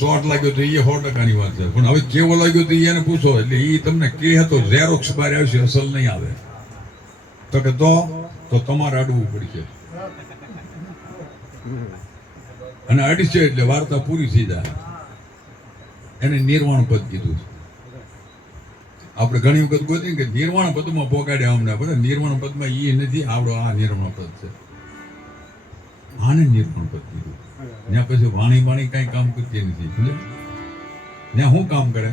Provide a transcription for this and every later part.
શોર્ટ લાગ્યો તો એ 100%ની વાત છે, પણ હવે કેવો લાગ્યો તો એને પૂછો એટલે એ તમને કે હતો ઝેરોક્સ બાર આવશે, અસલ નહીં આવે. તો કે તો તમારે અડવું પડશે, અને અડશે એટલે વાર્તા પૂરી થઈ જાય. એને નિર્વાણ પદ કીધું. આપણે ઘણી વખત ગોતી કે નિર્વાણ પદમાં પોગાડ્યા અમને, બધા નિર્વાણ પદમાં એ નથી, આવડો આ નિર્વાણ પદ છે. આને નિર્વાણ પદ કીધું. ત્યાં પછી વાણી કઈ કામ કરતી નથી. ત્યાં શું કામ કરે?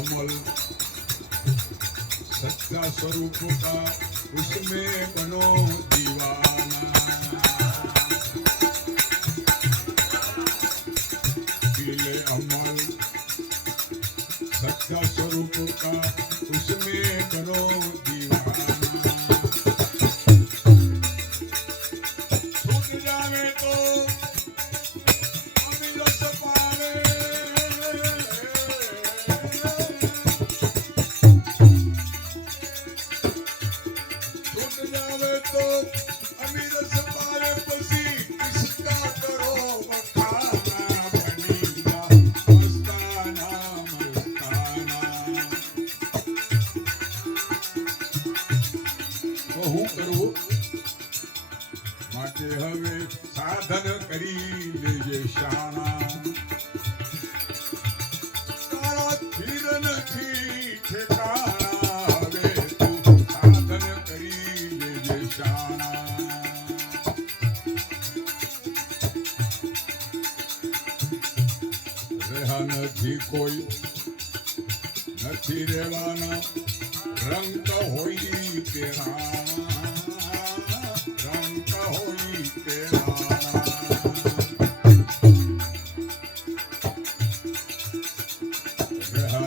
अमल सच्चा स्वरूप का उसमें बनो दीवाना. पीले अमल सच्चा स्वरूप का उसमें बनो दीवाना. छूट जावे तो હવે સાધન કરી લેજે શાણા. તારા ધીર નથી ઠેકાણા, હવે તું સાધન કરી લેજે શાણા. રહ્યા નથી કોઈ નથી રહેવાના, રંગ હોય તેરાણા.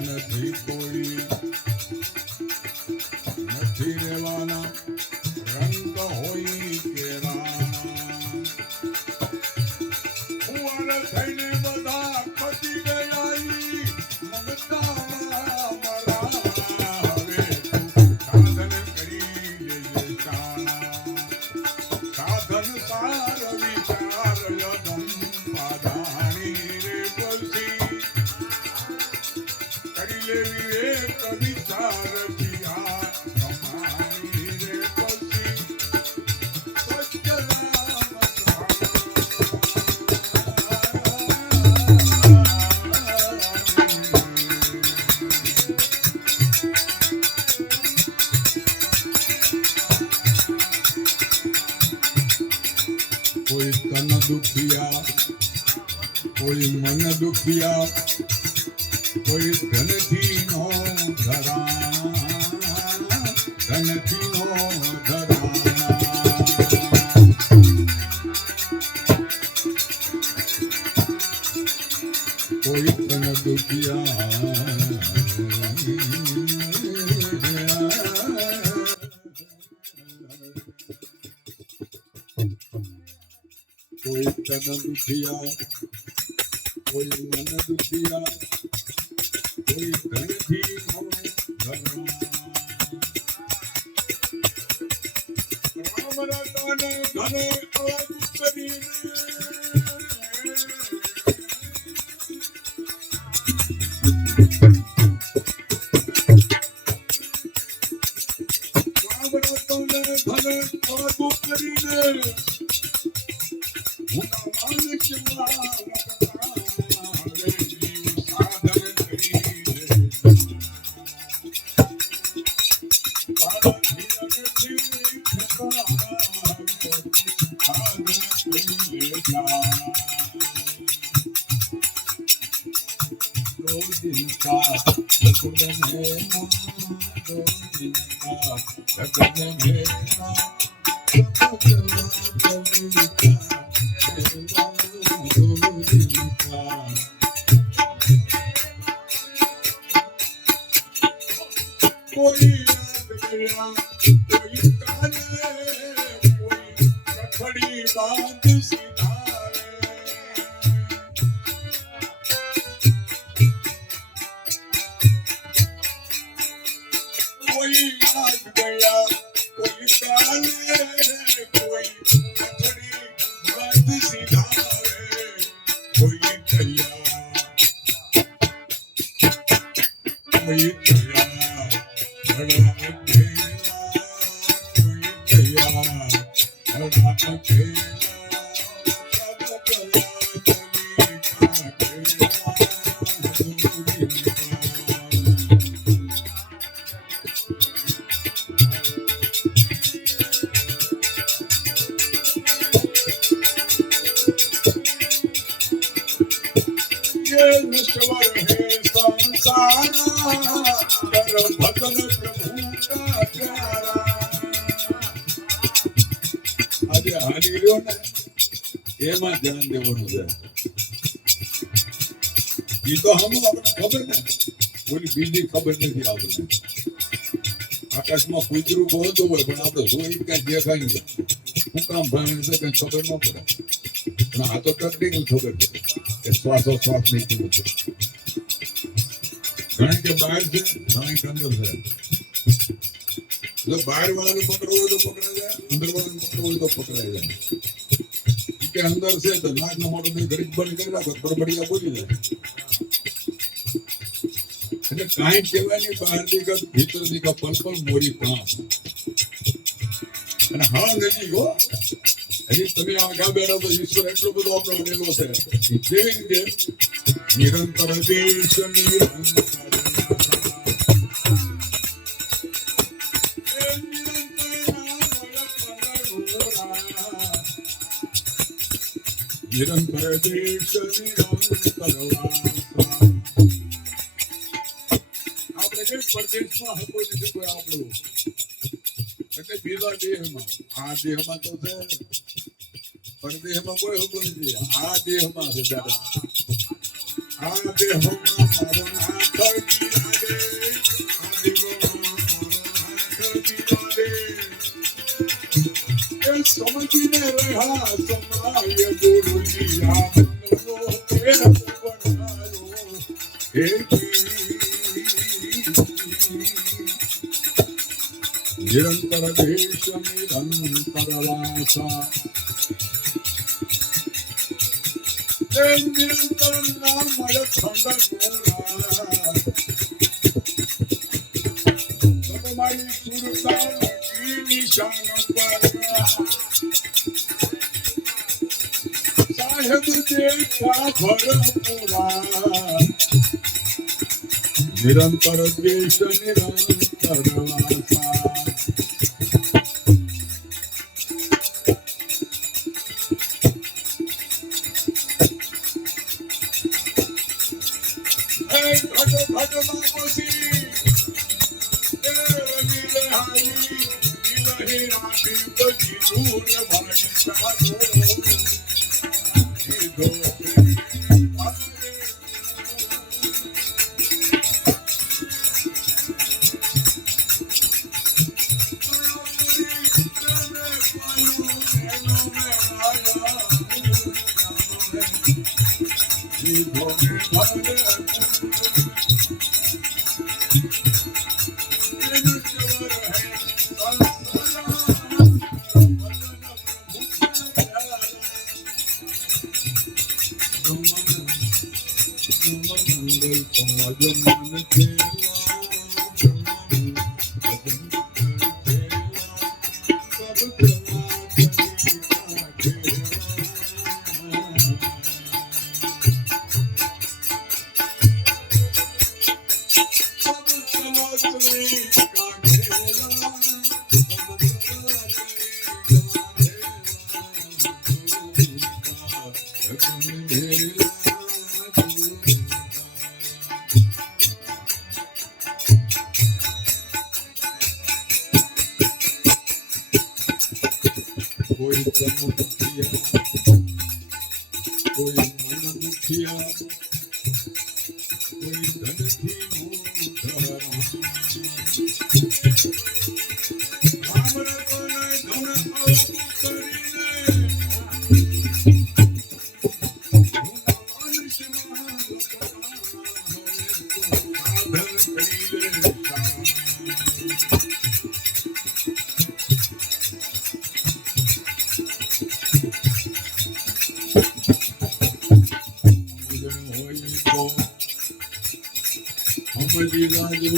નથી કોઈ નથી રહેવાના, રંગ હોય કેરાના. કુંવર થઈને બધા પતી ગયા, મમતામાં મરા. હવે સાધન કરી લેજે શાણા. સાધન સાર વિચાર યદમ પાધાણી રે બસી. કરી લેવી એક વિચાર કિયા કમાણી રે બસી. કોઈ તન દુખિયા, કોઈ મન દુખિયા, કોઈ ધનથી નો ધરાણા, ધનથી નો ધરાણા. કોઈ તન દુખિયા કોઈ તન દુખિયા, કોઈ મન દુખિયા, કોઈ ધનથી રામ રતન ધન અવગુણ કરીને એમાં ધ્યાન દેવાનું છે. એ તો હમ આપણને ખબર ને, કોઈ બીજી ખબર નથી આપણને. આકાશમાં કૂતરું બોલતું હોય પણ આપણે જોઈ કઈ દેખાય નહીં. શું કામ ભણે છે કઈ ખબર ન પડે. પણ આ તો ટેકનિકલ ખબર છે કે શ્વાસોશ્વાસ નહીં થયું છે. ઘણી કે બહાર છે, ઘણી કે અંદર છે. જો બહાર વાળાને પકડવું હોય તો પકડાય જાય, અંદર વાળાને પકડવું હોય તો પકડાય જાય. કે અંદર છે તો નાક નો મોટો ઘડીક બંધ કરી રાખો, બરબડિયા બોલી જાય. એટલે કાંઈ કહેવાય નહીં, બહાર દીકર ભીતર દીકર પલ પલ મોરી પાંચ. અને હા નજીક હો, હજી તમે આગા બેઠા તો ઈશ્વર એટલો બધો આપણો અડેલો છે. કેવી રીતે નિરંતર દેશ નિરંતર નિરંતર દેશ આપણે કઈ પરદેશમાં હતો નથી કોઈ આપણું. એટલે બીજા દેહમાં, આ દેહમાં તો છે, પરદેશમાં કોઈ હતો નથી. આ દેહમાં છે દાદા. આ દેહમાં મારો નાથ બિરાજે, આ દેહમાં મારો નાથ બિરાજે. સમજીને રહ્યા સમાય ગુરુજી આ મનનો પ્રેમ બનારો હે નિરંતર દેશ નિરંતર વાસા. એ નિરંતર નામ મળે ખંડ મોરા. તમારી સુરતા નિશાન પર સાહેબ દેખા ભરપૂરા. નિરંતર દેશ નિરંતર વાસા. ઘટ ઘટ બાપસી કોઈ તન દુખિયા કોઈ મન દુખિયા કોઈ ધનથી હમજી લાજો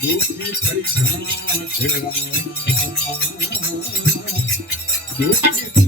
દુખી થઈ ઘણા છેડા દુખી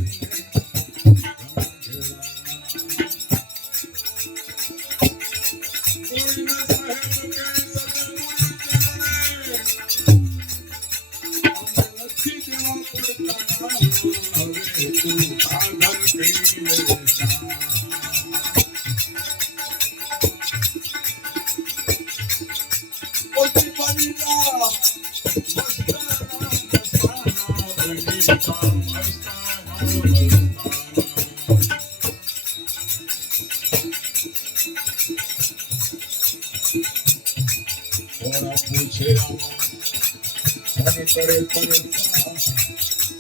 करे परेशान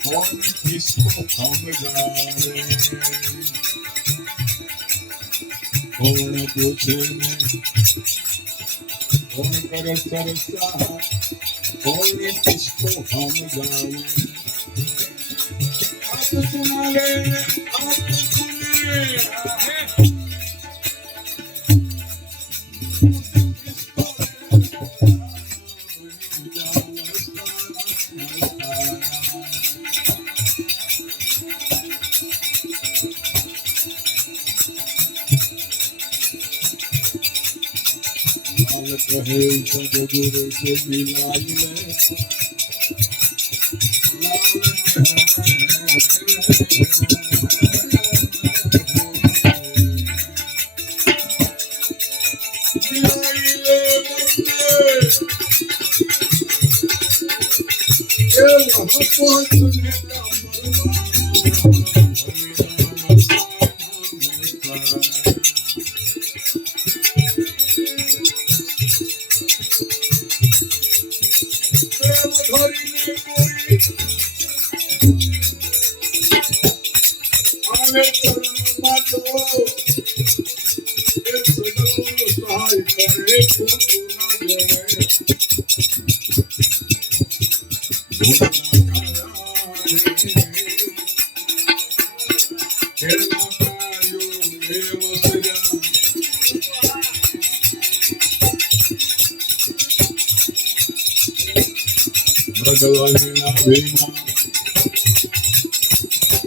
कौन किसको समझावे कौन पूछे कौन करे परेशान कौन किसको समझावे आप सुना ले आप सुने कहे सदगुरु से मिलाई ले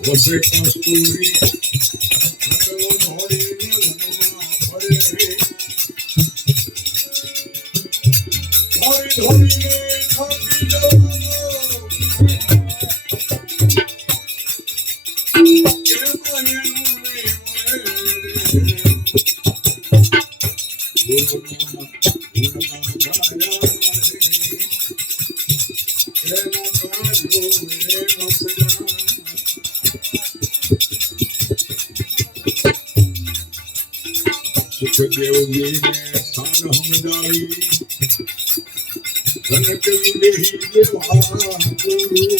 वसे कस्तूरी सुखदेव जी ने सान हमदाई कनक विदेही देवा गुरु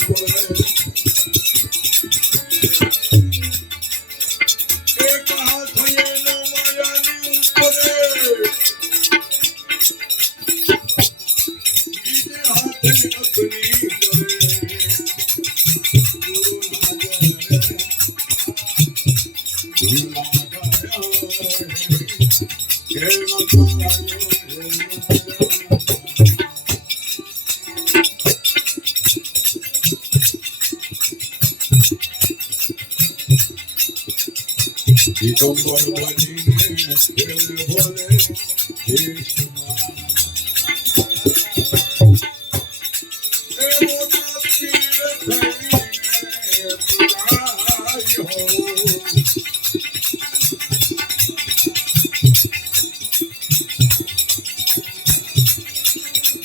एक हाथ ये न मायानी ऊपरे बीजे हाथ अग्नि दिगंबर बनी भोले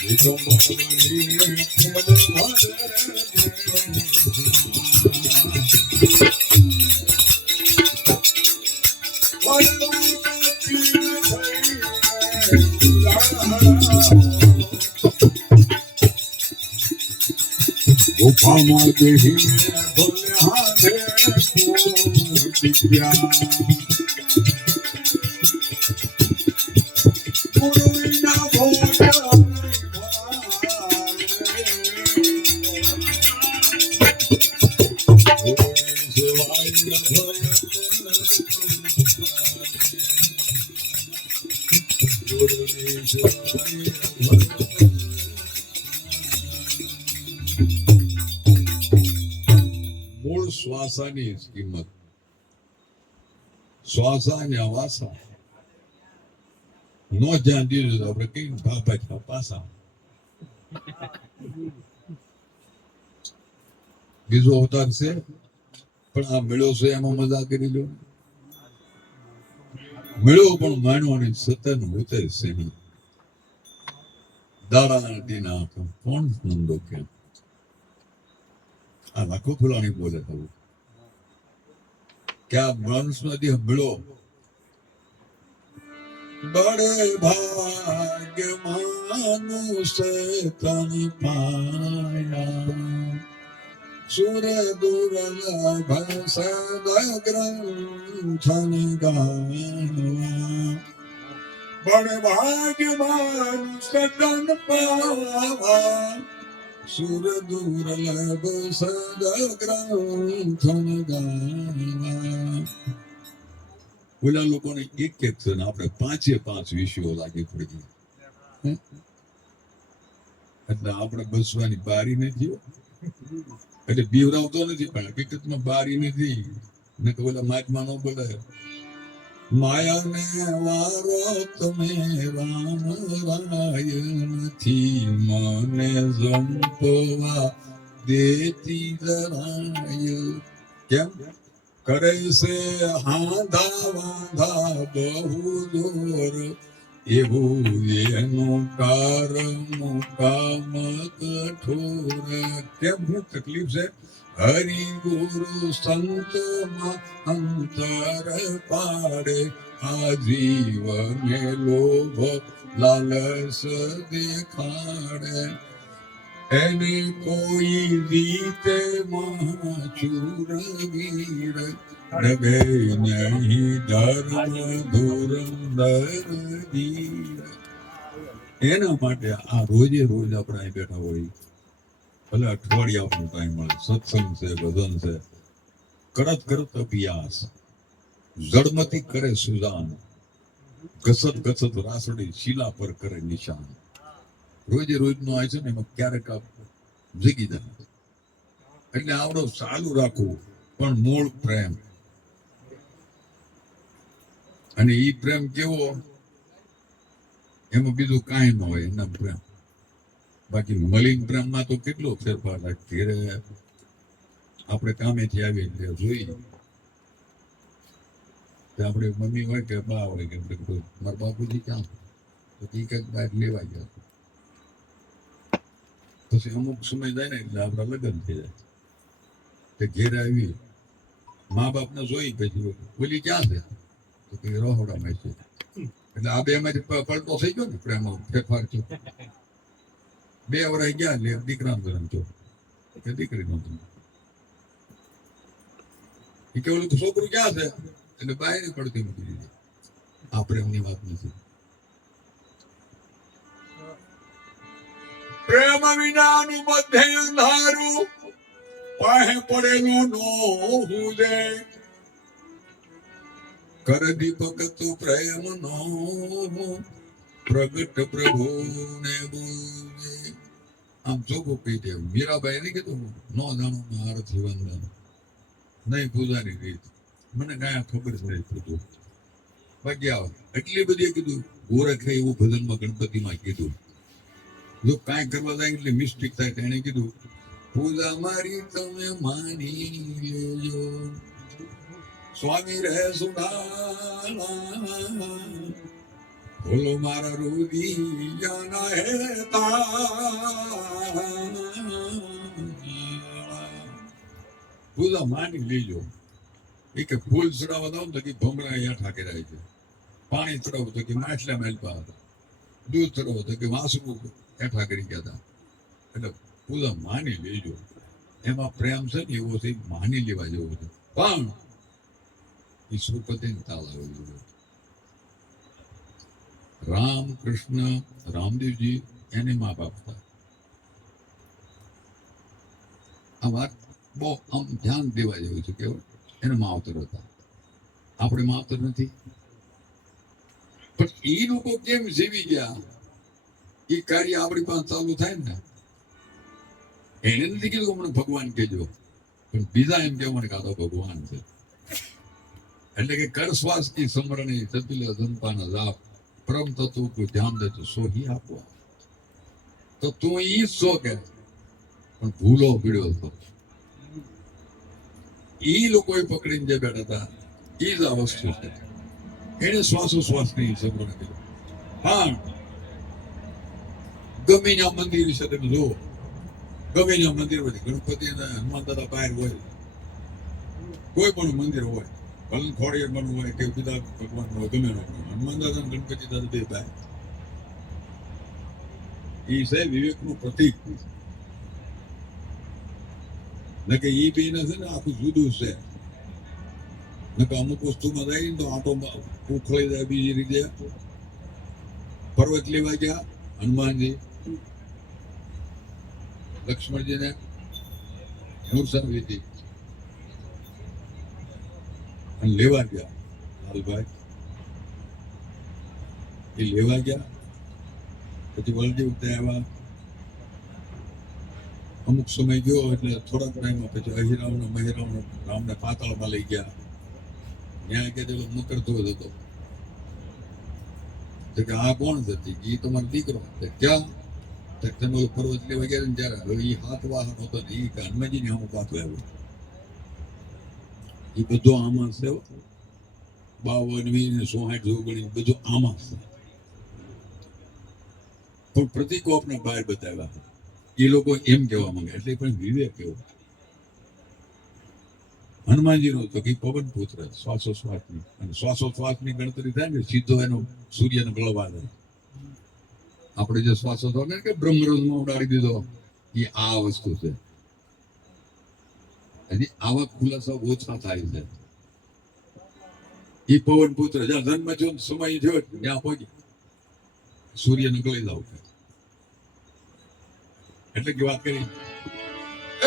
दिगंबर बनी भोले ગુફામાં બેહીને ભલે હાથે ફૂટી ગયા. ગુરુ વિના ભોજન મૂળ શ્વાસાની કિંમત, શ્વાસા ને વાસા નો જ્યાં દીધું આપણે કઈ ભાપા પાસા. બીજો અવતાર છે પણ આ મેળો છે એમાં મજા કરી લો. મેળો પણ માનવાની સતન હોતે છે નહીં. દાડા દીના કોણ નંદો કે આ લાખો ફૂલાણી બોલે થવું કે આ માણસમાંથી મેળો બડે ભાગ્ય માનુષ તન પાયા સુર દુર્લભ સદ ગ્રંથન ગાયા. બડે ભાગ્ય માનુષ તન પાયા સુર દુર્લભ સદ ગ્રંથન ગાયા. ઓલા લોકોને એક છે ને આપણે 5 વિષયો લાગી પડી ગઈ. એટલે આપણે બસવાની બારી નથી, એટલે બીવરાવતો નથી પણ હકીકતમાં બારી નથી. ને તો ઓલા મહાત્મા નો બોલે માયાને વારો તમે રામ રાય નથી મને જંપવા દેતી જરાય. કેમ કરે છે હાંધા વાંધા બહુ દોર એવું એનું કારણ કામ કઠોર. કેમ શું તકલીફ છે? હરિ ગુરુ સંતમાં અંતર પાડે આ જીવને લોભ લાલસ દેખાડે. એને કોઈ રીતે મહાચૂર વીર ડગે નહીં ધર્મ ધુરંધર ધીર. એના માટે આ રોજે રોજ આપણે અહીં બેઠા હોય, ભલે અઠવાડિયા આપણો ટાઈમ મળે, સત્સંગ છે, ભજન છે, કરત કરત અભ્યાસ, જળમતી કરે સુજાન, ગસત ગસત રાસડી શીલા પર કરે નિશાન. રોજે રોજ નો આવે છે ને એમાં ક્યારેક જગી જાય. એટલે આવડો ચાલુ રાખવું પણ મૂળ પ્રેમ. અને ઈ પ્રેમ કેવો, એમાં બીજું કાંઈ ન હોય એના પ્રેમ. બાકી મલિન પ્રેમમાં તો કેટલો ફેરફાર થાય. ઘેરે આપણે કામેથી આવીએ એટલે જોઈ આપણે મમ્મી હોય કે બા હોય કે મારા બાપુજી ક્યાં તો એ કંઈક બહાર લેવા ગયા. પછી અમુક સમય જાય ને એટલે આપણા લગ્ન થઈ જાય. તે ઘેર આવી મા બાપને જોઈ પછી બોલી ક્યાં છે તો કે રહોડામાં છે. એટલે આ બે માંથી પલટો થઈ ગયો ને પ્રેમ ફેરફાર થયો. 2 વર્ષ ગયા એટલે દીકરાનો જન્મ થયો કે દીકરીનો જન્મ. એ કે ઓલું છોકરું ક્યાં છે એટલે બહાર પડતી મૂકી દીધી. આ પ્રેમની વાત નથી. પ્રેમ વિનાનું બધે અંધારું પાહે પડેલું નો હુજે. કર દીપક તું પ્રેમ નો પ્રગટ પ્રભુ ને બોલે. આમ ચોખ્ખું કહી દે. મીરાબાઈ ને કીધું નો જાણો આરતી વંદન નહીં પૂજાની રીત મને કાંઈ ખબર જ નહીં પૂછું. બાકી આવે એટલી બધી કીધું ગોરખે એવું ભજનમાં ગણપતિમાં કીધું. જો કાંઈ કરવા જાય એટલે મિસ્ટેક થાય તો એને કીધું પૂજા મારી તમે માની લેજો સ્વામી રહે સુધારા બોલો મારા રૂદિયાના હેતા. પૂજા માની લેજો. એ કે ફૂલ ચડાવવા દો તો કે ભમરા અહીંયા ઠાકે જાય છે. પાણી ચડાવો તો કે માછલા મેલપા હતા. દૂધ ચડાવો તો કે વાસુ એઠા કરી ગયા હતા. એટલે પૂજા માની લેજો. એમાં પ્રેમ છે ને એવો છે માની લેવા જેવો છે, પણ ઈશ્વર પતિને તાલ આવે જોઈએ. રામ કૃષ્ણ રામદેવજી એને મા બાપ હતા. આ વાત બહુ આમ ધ્યાન દેવા જેવું છે. કેવું એને માવતર હતા, આપણે માવતર નથી. પણ એ લોકો કેમ જીવી ગયા એ કાર્ય આપણી પાસે ચાલુ થાય ને. એને નથી કીધું મને ભગવાન કહેજો, પણ બીજા એમ કેવું મને કાતો ભગવાન છે. એટલે કે કર શ્વાસ કી સમરણી ચતુલ જનતાના જાપ પરમ તત્વ કો ધ્યાન દે તો સોહી આપો. તો તું ઈ સો કે પણ ભૂલો પીડ્યો હતો. ઈ લોકોએ પકડીને જે બેઠા હતા એ જ આ વસ્તુ છે. એને શ્વાસોશ્વાસની સમરણ કર્યો. પણ ગમે ના મંદિર વિશે તમે જુઓ, ગમે ના મંદિર હોય, ગણપતિ અને હનુમાન દાદા બહાર હોય, કોઈ પણ મંદિર હોય, ભલે ખોડિયાર બનવું હોય કે બીજા ભગવાન હોય, ગમે નો હનુમાન દાદા અને ગણપતિ દાદા બે બહાર. એ છે વિવેકનું પ્રતીક. ને કે ઈ બે છે ને આખું જુદું છે. ને કે અમુક વસ્તુમાં જાય તો આટો ઉખળી જાય બીજી રીતે. પર્વત લેવા ગયા હનુમાનજી, લક્ષ્મણજીને નુરસાવી હતી અને લેવા ગયા. લાલભાઈ એ લેવા ગયા, પછી વલજી ઉતરે આવ્યા. અમુક સમય ગયો એટલે થોડાક ટાઈમમાં પછી અહિરામ ને મહિરામ રામને પાતાળમાં લઈ ગયા. ત્યાં કે મકર ધોધ હતો. કે આ કોણ હતી? એ તમારો દીકરો. ક્યાં? તમે પર્વત લેવા ગયા ને ત્યારે હવે એ હાથ વાહન હતો ને એ હનુમાનજી ને અમુક હાથ આવ્યો. એ બધો આમાં છે. 52 20 60 જોગણી બધું આમાં છે. પણ પ્રતિકો આપણે બહાર બતાવ્યા. એ લોકો એમ કહેવા માંગે એટલે પણ વિવેક એવો. હનુમાનજી નો તો કે પવન પુત્ર શ્વાસોશ્વાસની અને શ્વાસોશ્વાસની ગણતરી થાય ને સીધો એનો સૂર્યનો ગળવા જાય. આપણે જે શ્વાસોશ્વાસ કે બ્રહ્મરંધમાં ઉડાડી દીધો એ આ વસ્તુ છે. હજી આવા ખુલાસા ઓછા થાય છે. એ પવન પુત્ર જ્યાં જન્મ થયો સમય થયો ત્યાં પહોંચી સૂર્યને ગળી જાવ એટલે કે વાત કરી.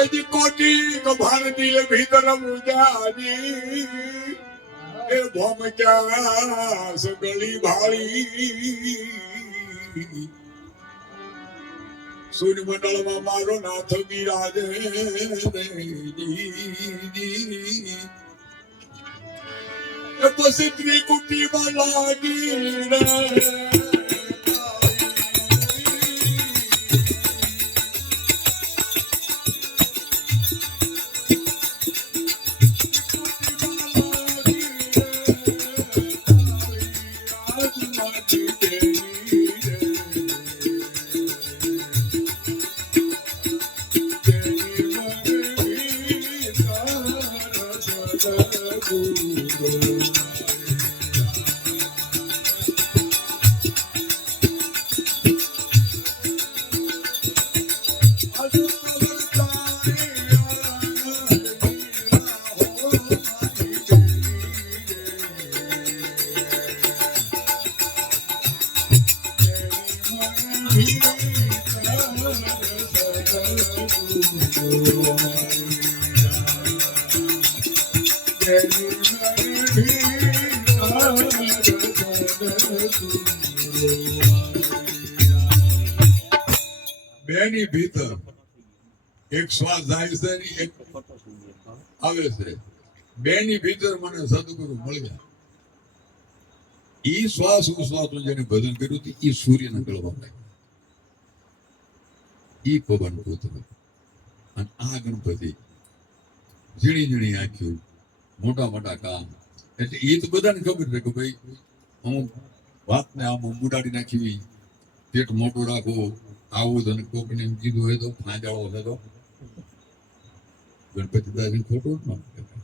એજી કોટી ભારતીય ભીતર મુજાજી એ ભોમ ક્યાં સગળી ભાળી સૂર્ય મંડળમાં મારો નાથ બિરાજે પછી ત્રિકુટીમાં લાગી રે. બેની ભીતર એક શ્વાસ જાય છે ને એક આવે છે. બેની ભીતર મને સદગુરુ મળ્યા. ઈ શ્વાસ ઉશ્વાસનું જેને ભજન કર્યું હતું ઈ સૂર્યના ગળવામાં ઈ પવન પુત્ર અને આ ગણપતિ ઝીણી ઝીણી આંખ્યું મોટા મોટા કામ. એટલે એ તો બધાને ખબર છે કે ભાઈ અમુક વાતને આમ ઉડાડી નાખી, પેટ મોટું રાખવું, આવું અને કોકને એમ કીધું હોય તો ફાંજાળો છે તો ગણપતિ દાદાને ખોટું જ ન કહેવાય.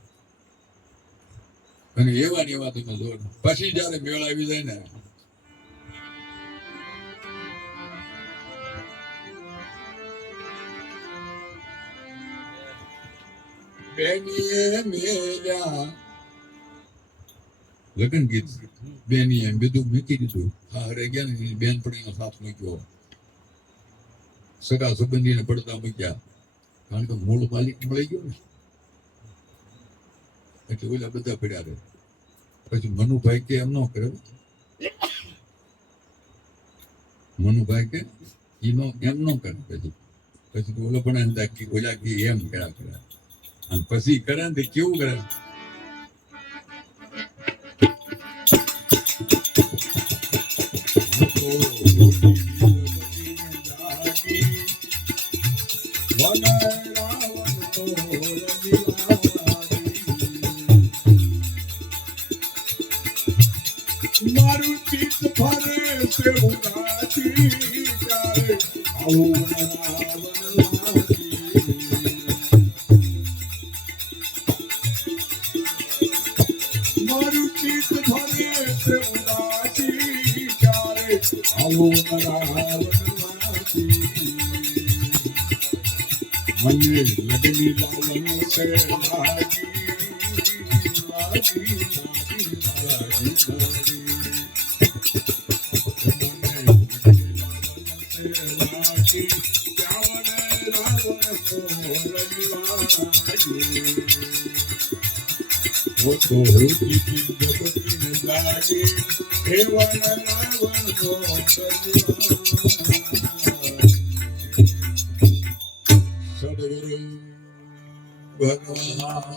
અને એવા ને એવા તમે જો પછી જયારે મેળ આવી જાય ને બેનીએ મેલ્યા લગ્ન ગીત બેની એમ બધું મૂકી દીધું હારે ગયા ને બેનપણીનો સાથ મૂક્યો સગા સંબંધીને પડતા મૂક્યા કારણ કે મૂળ માલિક મળી ગયો ને એટલે ઓલા બધા પડ્યા રહે પછી મનુભાઈ કે એમ ન કરે મનુભાઈ કે એમ ન કરે પછી તો ઓલો પણ ઓલા એમ કર્યા કરે અને પછી કરે ને કેવું કરે મારું ચિત્ત ફરે છે ઉદાસી ત્યારે આવું મારું ચિત્ત ફરે છે ઉદાસી ત્યારે આવું મને લગની લાલન છે લાગી સદગુરુ ભગવાન